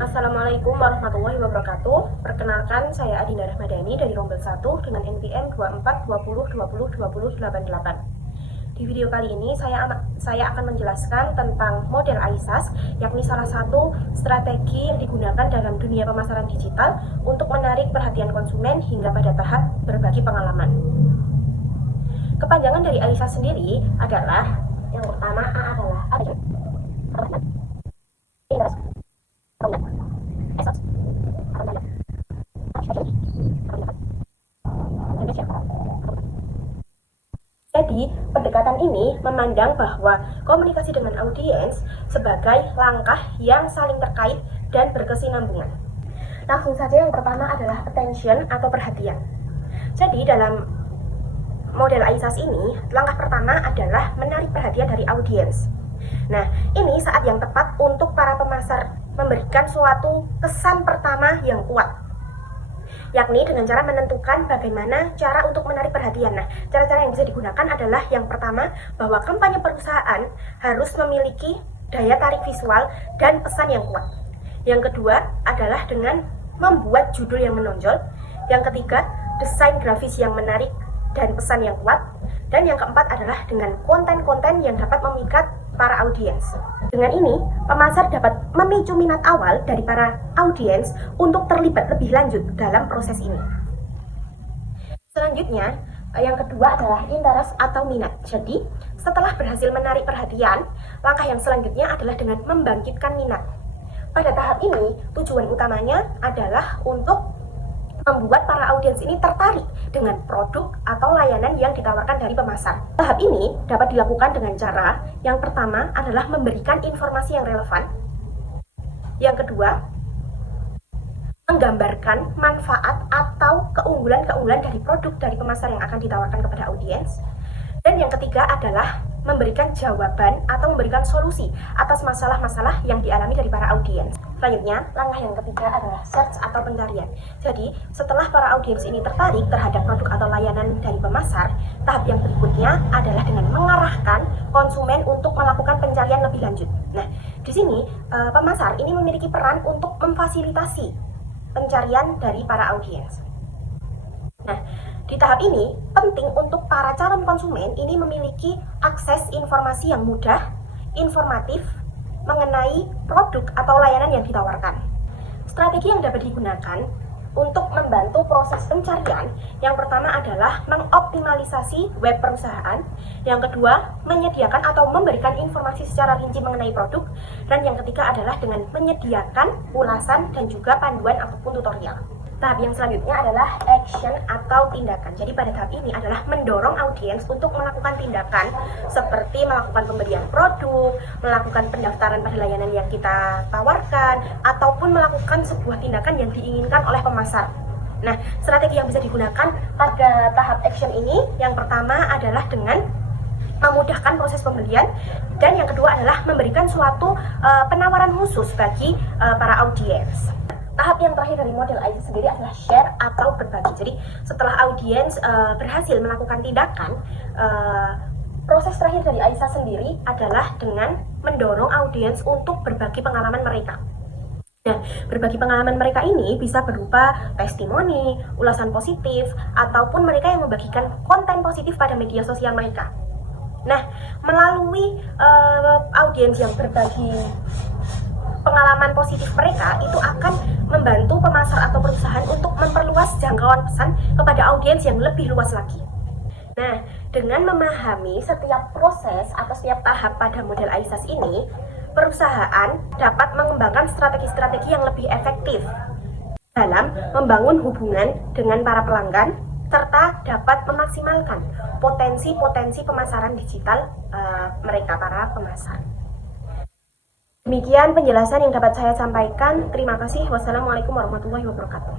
Assalamualaikum warahmatullahi wabarakatuh. Perkenalkan, saya Adinda Rahmadani dari Rombel 1 dengan NPM 2420202088. Di video kali ini saya akan menjelaskan tentang model AISAS, yakni salah satu strategi yang digunakan dalam dunia pemasaran digital untuk menarik perhatian konsumen hingga pada tahap berbagi pengalaman. Kepanjangan dari AISAS sendiri adalah, yang pertama A adalah Jadi, pendekatan ini memandang bahwa komunikasi dengan audiens sebagai langkah yang saling terkait dan berkesinambungan. Langsung saja, yang pertama adalah attention atau perhatian. Jadi, dalam model AISAS ini, langkah pertama adalah menarik perhatian dari audiens. Nah, ini saat yang tepat untuk para pemasar memberikan suatu kesan pertama yang kuat, yakni dengan cara menentukan bagaimana cara untuk menarik perhatian. Nah, cara-cara yang bisa digunakan adalah yang pertama, bahwa kampanye perusahaan harus memiliki daya tarik visual dan pesan yang kuat. Yang kedua adalah dengan membuat judul yang menonjol. Yang ketiga, desain grafis yang menarik dan pesan yang kuat. Dan yang keempat adalah dengan konten-konten yang dapat memikat para audiens. Dengan ini, pemasar dapat memicu minat awal dari para audiens untuk terlibat lebih lanjut dalam proses ini. Selanjutnya, yang kedua adalah interest atau minat. Jadi, setelah berhasil menarik perhatian, langkah yang selanjutnya adalah dengan membangkitkan minat. Pada tahap ini, tujuan utamanya adalah untuk membuat para audiens ini tertarik dengan produk atau layanan yang ditawarkan dari pemasar. Tahap ini dapat dilakukan dengan cara yang pertama adalah memberikan informasi yang relevan. Yang kedua, menggambarkan manfaat atau keunggulan-keunggulan dari produk dari pemasar yang akan ditawarkan kepada audiens. Dan yang ketiga adalah memberikan jawaban atau memberikan solusi atas masalah-masalah yang dialami dari para audiens. Selanjutnya, langkah yang ketiga adalah search atau pencarian. Jadi, setelah para audiens ini tertarik terhadap produk atau layanan dari pemasar, tahap yang berikutnya adalah dengan mengarahkan konsumen untuk melakukan pencarian lebih lanjut. Nah, di sini pemasar ini memiliki peran untuk memfasilitasi pencarian dari para audiens. Nah, di tahap ini penting untuk para calon konsumen ini memiliki akses informasi yang mudah, informatif, mengenai produk atau layanan yang ditawarkan. Strategi yang dapat digunakan untuk membantu proses pencarian, yang pertama adalah mengoptimalisasi web perusahaan, yang kedua menyediakan atau memberikan informasi secara rinci mengenai produk, dan yang ketiga adalah dengan menyediakan ulasan dan juga panduan ataupun tutorial. Tahap yang selanjutnya adalah action atau tindakan. Jadi pada tahap ini adalah mendorong audiens untuk melakukan tindakan seperti melakukan pembelian produk, melakukan pendaftaran pada layanan yang kita tawarkan, ataupun melakukan sebuah tindakan yang diinginkan oleh pemasar. Nah, strategi yang bisa digunakan pada tahap action ini, yang pertama adalah dengan memudahkan proses pembelian, dan yang kedua adalah memberikan suatu penawaran khusus bagi para audiens. Tahap yang terakhir dari model AISAS sendiri adalah share atau berbagi. Jadi setelah audiens berhasil melakukan tindakan, proses terakhir dari AISAS sendiri adalah dengan mendorong audiens untuk berbagi pengalaman mereka. Nah, berbagi pengalaman mereka ini bisa berupa testimoni, ulasan positif, ataupun mereka yang membagikan konten positif pada media sosial mereka. Nah, melalui audiens yang berbagi pengalaman positif mereka, itu akan membantu pemasar atau perusahaan untuk memperluas jangkauan pesan kepada audiens yang lebih luas lagi. Nah, dengan memahami setiap proses atau setiap tahap pada model AISAS ini, perusahaan dapat mengembangkan strategi-strategi yang lebih efektif dalam membangun hubungan dengan para pelanggan, serta dapat memaksimalkan potensi-potensi pemasaran digital mereka, para pemasar. Demikian penjelasan yang dapat saya sampaikan. Terima kasih. Wassalamualaikum warahmatullahi wabarakatuh.